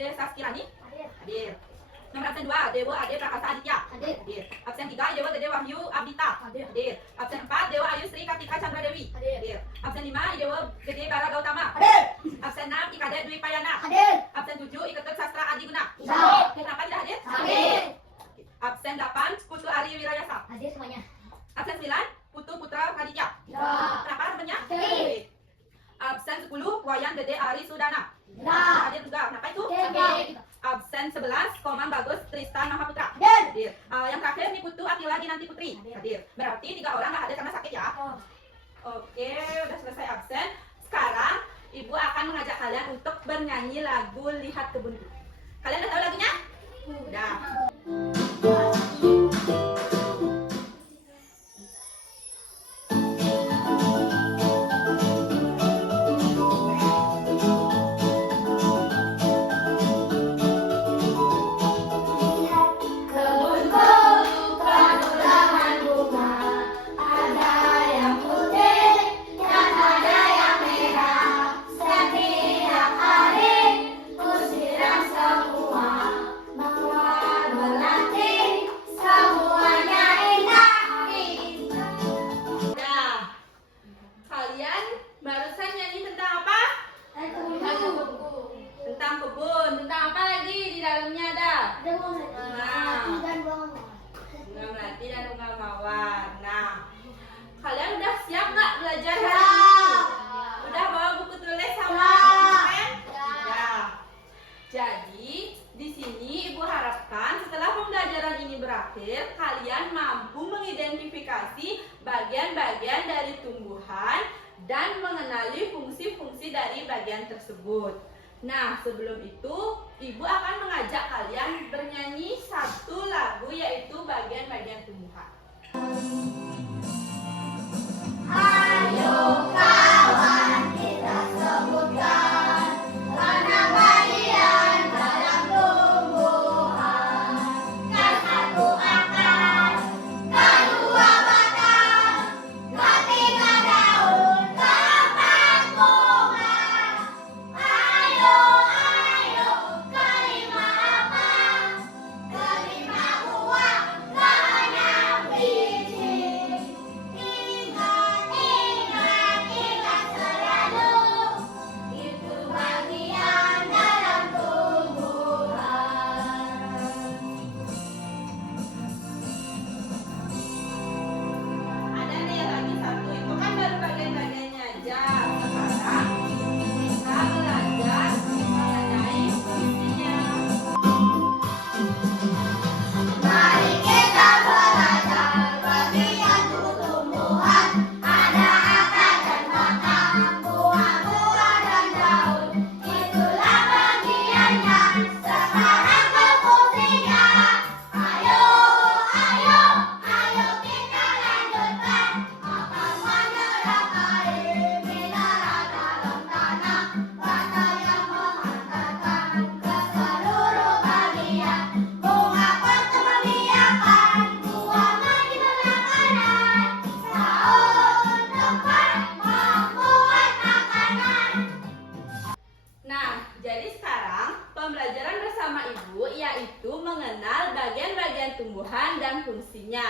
Dede Saskirani? Hadir. Hadir. Nomor absen 2, Dewa Ade Prakasa Aditya? Hadir. Hadir. Absen 3, Dewa Dede Wahyu Abdita? Hadir. Hadir. Absen 4, Dewa Ayu Sri Kartika Chandra Dewi? Hadir. Hadir. Absen 5, Dewa Gede Bara Gautama? Hadir. Absen 6, Ikade Dwi Payana? Hadir. Absen 7, Iketut Sastra Adi Guna? Hadir. Kenapa tidak hadir? Hadir. Absen 8, Putu Ari Wirayasa? Hadir semuanya. Absen 9, Putu Putra Kaditya? Tidak. Kenapa temannya? Hadir. Absen 10, Wayan Dede Ari Sudana? Tidak. Hadir juga. Kenapa itu? Hadir. Absen 11, Komang Bagus Tristan Mahaputra? Hadir. Yang terakhir nih Putu Atila Dinanti Putri? Hadir. Berarti 3 orang nggak hadir karena sakit ya? Oh. Oke, udah selesai absen. Sekarang Ibu akan mengajak kalian untuk bernyanyi lagu Lihat Kebunku. Kalian udah tahu lagunya? Udah. Barusan nyanyi tentang apa? Tentang kebun. Tentang apa lagi di dalamnya ada? Bunga melati dan bunga mawar. Nah, kalian udah siap nggak belajar hari ini? Udah bawa buku tulis sama pulpen? Ya. Jadi di sini Ibu harapkan setelah pembelajaran ini berakhir, kalian mampu mengidentifikasi bagian-bagian dari tumbuhan dan mengenali fungsi-fungsi dari bagian tersebut. Nah, sebelum itu, Ibu akan mengajak kalian bernyanyi satu lagu yaitu bagian-bagian tumbuhan. Ayo kawan kita sebutkan karena bagian dalam tumbuhan. Kan satu akar, kedua batang, ketiga daun, keempat bunga. Ayo, kelima apa? Kelima buah, keenam biji. Ingat selalu, itu bagian dalam tumbuhan. Ada nih lagi satu, itu kan baru bagian-bagiannya aja. Sekarang kita belajar mengenai fungsinya. Mari kita belajar bagian tumbuhan. Ada akar dan batang, buah-buah dan daun. Itulah bagiannya. Sekarang ke fungsinya. Ayo kita lanjutkan. Akan menyerap air mineral dalam tanah. Mata yang menghantarkan ke seluruh bagian. Bunga perkembbiakan, buah menjadi makanan. Daun tempat membuat makanan. Nah, jadi sekarang pembelajaran bersama Ibu yaitu mengenal bagian-bagian tumbuhan dan fungsinya.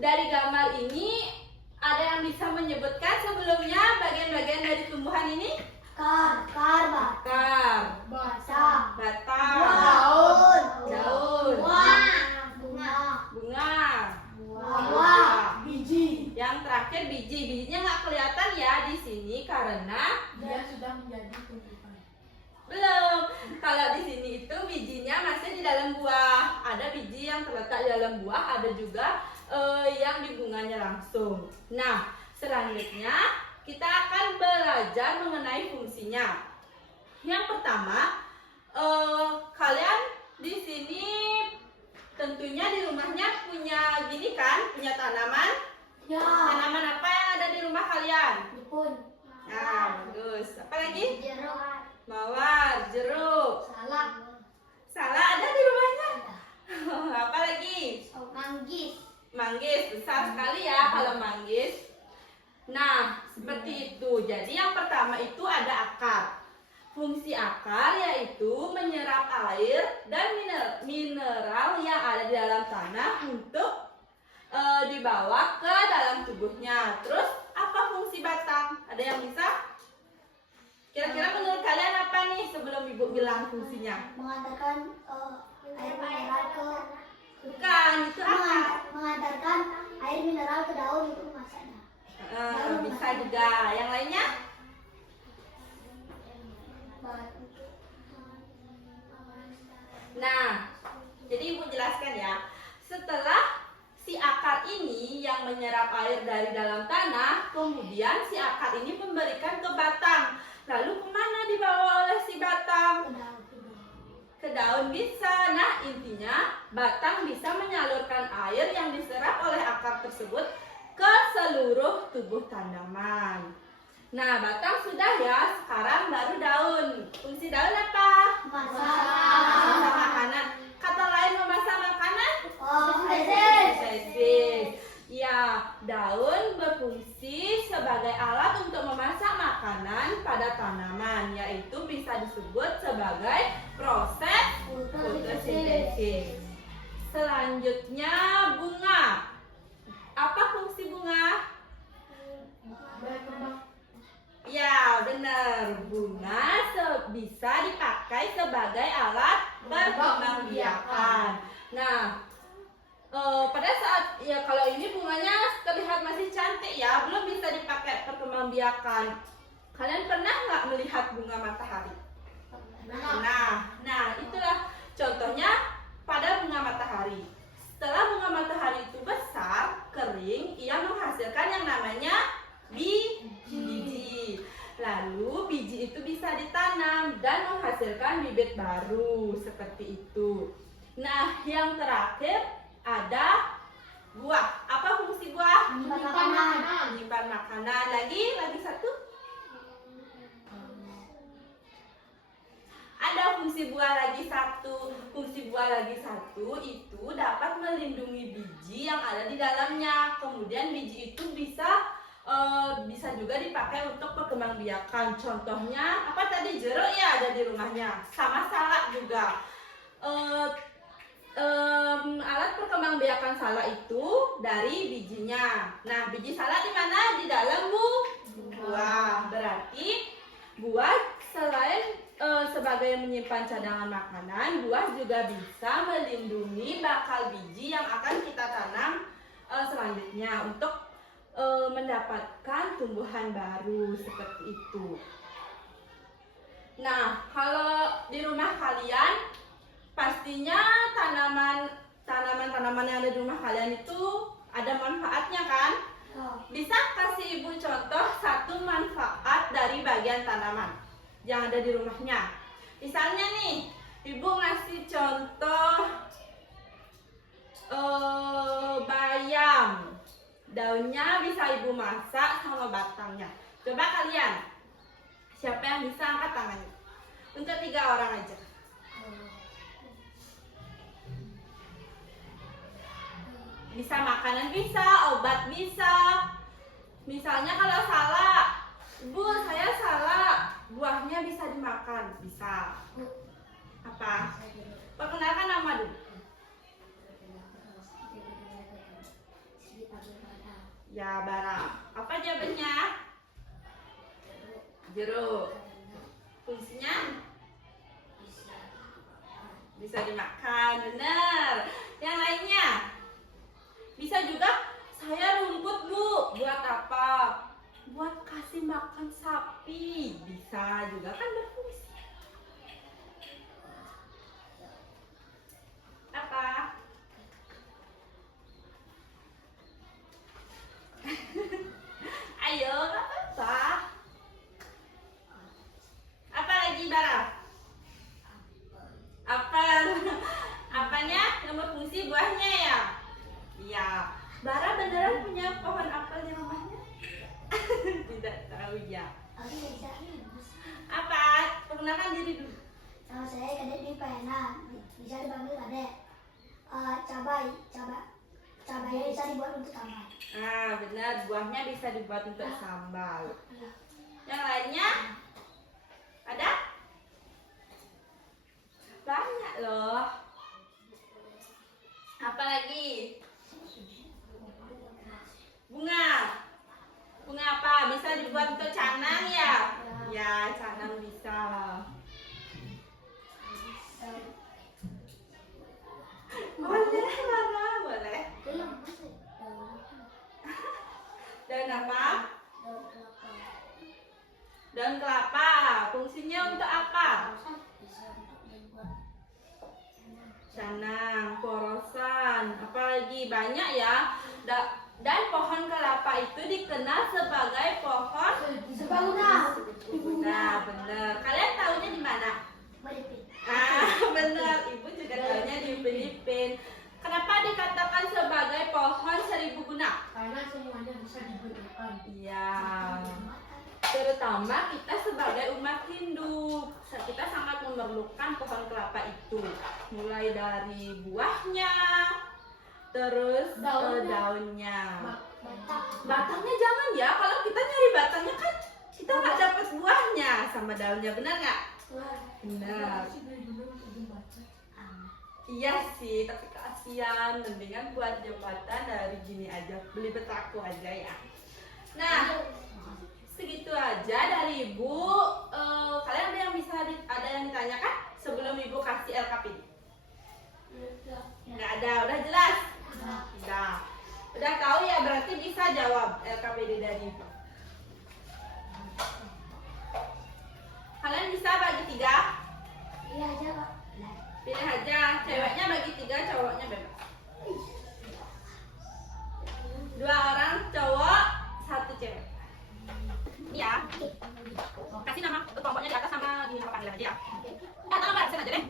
Dari gambar ini, ada yang bisa menyebutkan sebelumnya bagian-bagian dari tumbuhan ini? Akar, Akar, batang, batang, daun, bunga, buah, biji. yang terakhir biji. Bijinya nggak kelihatan ya di sini karena Dia sudah menjadi tumbuhan. belum. Kalau di sini itu bijinya masih di dalam buah. Ada biji yang terletak di dalam buah, ada juga yang di bunganya langsung. Nah, selanjutnya kita akan belajar mengenai fungsinya. Yang pertama, kalian di sini tentunya di rumahnya punya gini kan, punya tanaman. Ya, Tanaman apa yang ada di rumah kalian? dukun, Nah, bagus. Apa lagi? jeruk, Mawar, jeruk. salak, Salah ada di rumahnya. Apa lagi? manggis, Manggis, besar sekali ya kalau manggis. Nah, seperti itu. Jadi yang pertama itu ada akar. Fungsi akar yaitu menyerap air dan mineral yang ada di dalam tanah untuk dibawa ke dalam tubuhnya. Terus apa fungsi batang? Ada yang bisa? Kira-kira menurut kalian apa nih sebelum ibu bilang fungsinya? Mengantarkan air mineral ke Bukan, itu akar. mengantarkan air mineral ke daun untuk memasaknya. Bisa juga. Yang lainnya? Nah, jadi ibu jelaskan ya. Setelah si akar ini yang menyerap air dari dalam tanah, kemudian si akar ini memberikan ke batang. Lalu kemana dibawa oleh si batang? Ke daun bisa. Nah, intinya batang bisa menyalurkan air yang diserap oleh akar tersebut ke seluruh tubuh tanaman. Nah, batang sudah ya, sekarang baru daun. Fungsi daun apa? Memasak makanan. Kata lain memasak makanan? Fotosинtesis. Ya, daun berfungsi sebagai alat untuk memasak makanan pada tanaman, yaitu bisa disebut sebagai proses fotosintesis. Selanjutnya bunga. Apa fungsi bunga? Ya, benar. Bunga bisa dipakai sebagai alat perkembangbiakan. Nah, pada saat ya kalau ini bunganya terlihat masih cantik ya, belum bisa dipakai perkembangbiakan. Kalian pernah nggak melihat bunga matahari? Nah, itulah contohnya pada bunga matahari. Setelah bunga matahari itu besar, kering, ia menghasilkan yang namanya biji. Lalu biji itu bisa ditanam dan menghasilkan bibit baru seperti itu. Nah, yang terakhir ada buah. Apa fungsi buah? Menyimpan makanan. Lagi satu. Ada fungsi buah lagi satu. Fungsi buah lagi satu itu dapat melindungi biji yang ada di dalamnya. Kemudian biji itu bisa juga dipakai untuk perkembangbiakan. Contohnya apa tadi? Jeruk ya ada di rumahnya. Sama salak juga. Alat perkembangbiakan salak itu dari bijinya. Nah, biji salak di mana? Di dalam buah. Berarti buah selain sebagai menyimpan cadangan makanan, buah juga bisa melindungi bakal biji yang akan kita tanam selanjutnya untuk mendapatkan tumbuhan baru seperti itu. Nah, kalau di rumah kalian pastinya tanaman-tanaman yang ada di rumah kalian itu ada manfaatnya kan? Bisa kasih ibu contoh satu manfaat dari bagian tanaman yang ada di rumahnya. Misalnya nih, ibu ngasih contoh bayam. Daunnya bisa ibu masak sama batangnya. Coba kalian, siapa yang bisa angkat tangannya? Untuk 3 orang aja. Bisa makanan bisa, obat bisa. Misalnya kalau salak, Bu, saya salak, buahnya bisa dimakan, bisa. Apa? Perkenalkan nama dulu. Ya, bara. Apa jawabannya? Jeruk. Fungsinya? Bisa dimakan, benar. Yang lainnya? Bisa juga, saya rumput Bu, buat apa? Buat kasih makan sapi. Bisa juga kan berfungsi. Apa? Ayo, gak apa-apa. Apa lagi Bara? Apanya? Yang berfungsi buahnya ya? Iya. Bara beneran punya pohon apel di rumahnya? Tidak tahu ya. Apa? Perkenalkan diri dulu. Nama saya Kadek di Pena. Bisa dipanggil Kadek. Cabainya bisa dibuat untuk sambal. Ah, benar. Buahnya bisa dibuat untuk sambal. Yang lainnya? Ada? Ya, Canang bisa. Boleh, Lara, boleh. Daun apa? Daun kelapa. Fungsinya untuk apa? Canang, porosan, apalagi banyak ya. Dan pohon kelapa itu dikenal sebagai pohon Serbaguna. Nah, benar. Kalian tahunya di mana? Benar. Ibu juga tahunya di Filipina. Kenapa dikatakan sebagai pohon seribu guna? Karena semuanya bisa digunakan. Iya. Terutama kita sebagai umat Hindu, kita sangat memerlukan pohon kelapa itu. Mulai dari buahnya, terus daunnya. Batangnya jangan ya. Kalau kita nyari batangnya kan kita nggak dapat buahnya sama daunnya, benar nggak? Benar. Iya sih, tapi kasihan. Mendingan buat jembatan dari gini aja, beli betaku aja ya. Nah, segitu aja dari Ibu. Kalian ada yang ada yang ditanyakan sebelum Ibu kasih LKPD? Nggak ada, udah jelas? Udah tahu ya, berarti bisa jawab LKPD dari Ibu. Kalian bisa bagi 3? Iya aja, Kak. Pilih aja, ceweknya bagi 3, cowoknya bebas. 2 orang cowok, 1 cewek. Ya, kasih nama kelompoknya di atas sama di nama panggilan aja ya. Atau nggak, aja deh.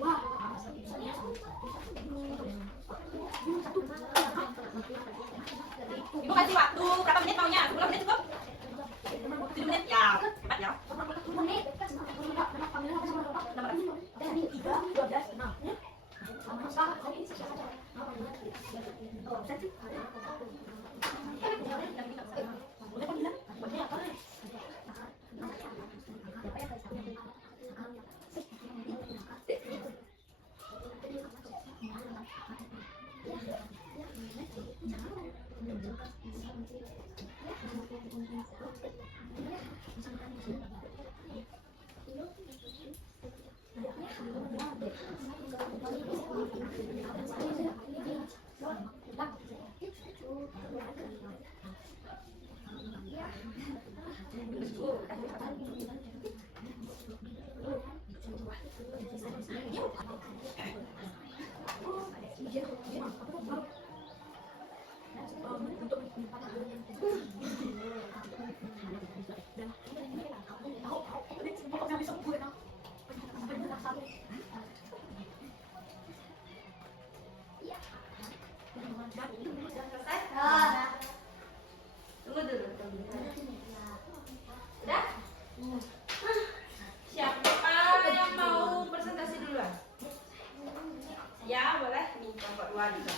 Ibu kasih waktu berapa menit maunya? 10 menit cukup? 7 menit ya, cepat ya. Tunggu dulu. Udah? Siapa yang mau presentasi duluan? Ya, boleh. Nih, kelompok 2 juga.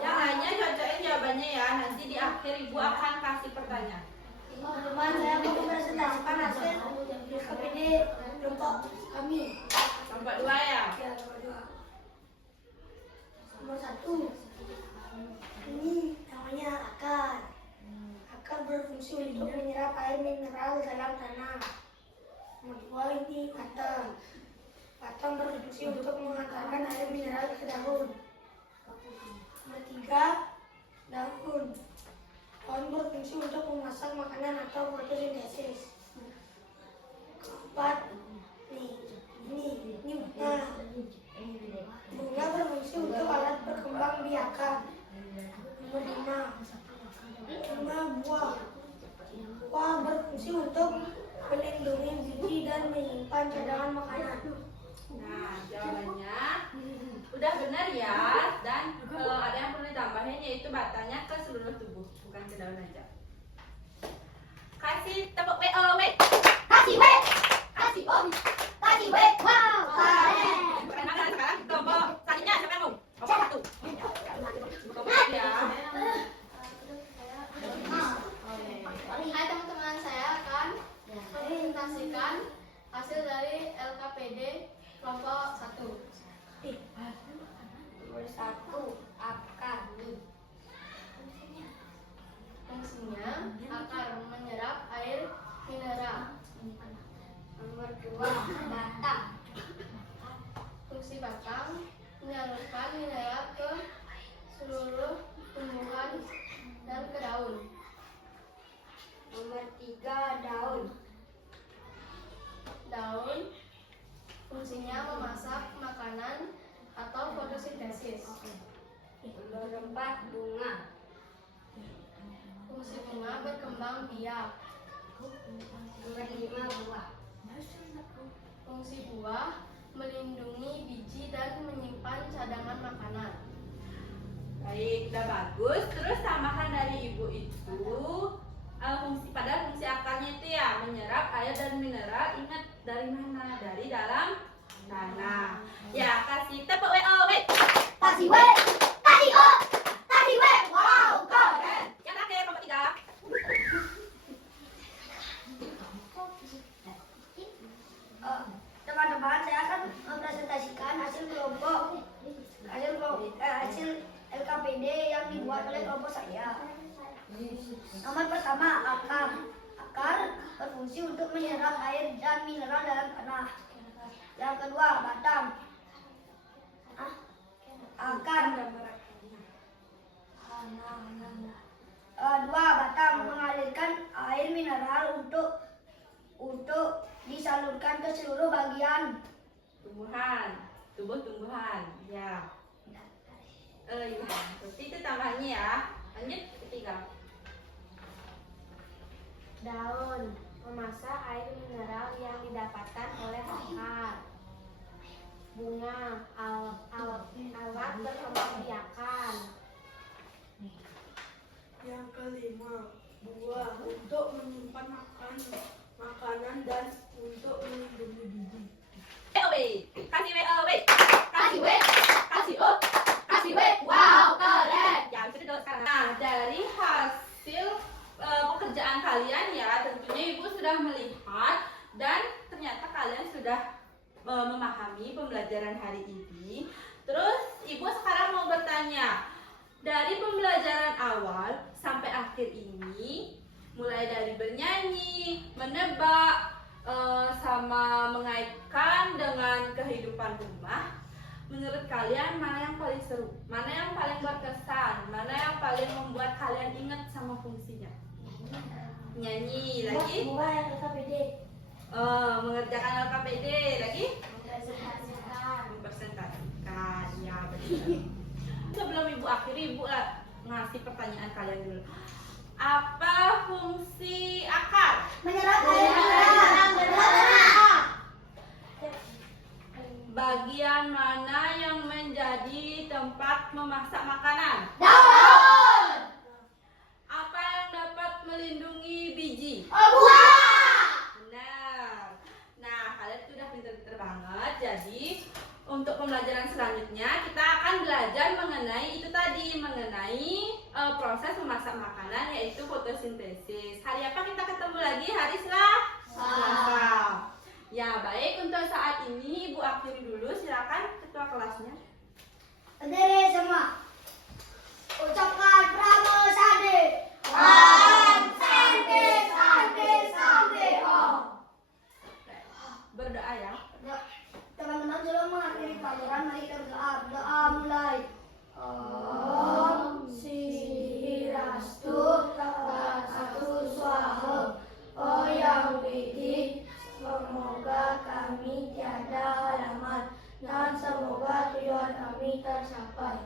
Yang lainnya cocokin jawabannya ya. Nanti di akhir Ibu akan kasih pertanyaan. Teman-teman, saya mau mempresentasikan hasil LKPD kelompok kami. Kelompok 2 ya? Ya, nomor 1. Ini namanya akar. Akar berfungsi untuk menyerap air mineral dalam tanah. Nomor 2 ini batang. Batang berfungsi untuk mengantarkan air mineral ke daun. Nomor 3, daun. Daun berfungsi untuk memasak makanan atau fotosintesis. Keempat, ini bunga. Bunga berfungsi untuk alat berkembang biaka. Nomor 5, buah. Buah berfungsi untuk melindungi biji dan menyimpan cadangan makanan. Nah, jawabannya udah benar ya. Dan ada yang perlu ditambahin, yaitu batangnya ke seluruh tubuh, bukan ke daun aja. Kasih tepuk W. Kasih W, kasih Om, kasih W. Wow, keren. Perkenalkan sekarang kelompok selanjutnya, siapa yang mau? Kelompok 1. Kelompok 1 ya. Hai teman-teman, saya akan mempresentasikan hasil dari LKPD kelompok 1. Nomor 1, akar. Keempat, bunga. Fungsi bunga berkembang biak. Nomor 5, buah. Fungsi buah melindungi biji dan menyimpan cadangan makanan. Baik, udah bagus. Terus tambahan dari ibu itu fungsi akarnya itu ya menyerap air dan mineral. Ingat dari mana? Dari dalam tanah. Ya, kasih tepuk WO. Kasih W, kasih O, kasih W. Wow, keren. Yang terakhir nomor 3. Teman-teman, saya akan mempresentasikan hasil LKPD yang dibuat oleh kelompok saya. Nomor pertama, akar. Akar berfungsi untuk menyerap air dan mineral dalam tanah. Yang kedua, batang. Akar. Dua, batang mengalirkan air mineral untuk disalurkan ke seluruh bagian Tumbuhan. Ya. Iya. Seperti itu tambahannya ya. Lanjut ketiga. Daun memasak air mineral yang didapatkan oleh akar. Bunga alat berkembangbiakan. Yang kelima, buah untuk menyimpan makanan dan untuk melindungi biji. WOW. Kasih WOW. Kasih W. Kasih O. Kasih W. Wow, keren. Ya, bisa dulu sekarang. Nah, dari hasil pekerjaan kalian ya, tentunya ibu sudah melihat dan ternyata kalian sudah memahami pembelajaran hari ini. Terus ibu sekarang mau bertanya, dari pembelajaran awal sampai akhir ini, mulai dari bernyanyi, menebak, sama mengaitkan dengan kehidupan rumah, menurut kalian mana yang paling seru? Mana yang paling berkesan? Mana yang paling membuat kalian ingat sama fungsinya? Nyanyi lagi? Buah yang LKPD. Mengerjakan LKPD lagi? Mempresentasikan. Ya, benar. Sebelum ibu akhiri, ibu ngasih pertanyaan kalian dulu. Apa fungsi akar? Menyerap air mineral. Bagian mana yang menjadi tempat memasak makanan? Daun. Apa yang dapat melindungi biji? Buah. Benar. Nah, kalian sudah pintar-pintar banget. Jadi, untuk pembelajaran selanjutnya kita akan belajar mengenai itu tadi, mengenai proses memasak makanan, yaitu fotosintesis. Hari apa kita ketemu lagi? Hari Selasa. Ya, baik, untuk saat ini ibu akhiri dulu. Silakan ketua kelasnya. Berdiri semua. Ucapkan Pramu Sandi. Om Sandi Sandi Sandi Om. Berdoa ya. Teman-teman sudah mengakhiri pelajaran, mari kita berdoa. Doa mulai. Om Sihirastu Takasatu Swaha. Oh yang widi, semoga kami tiada halaman dan semoga tujuan kami tercapai.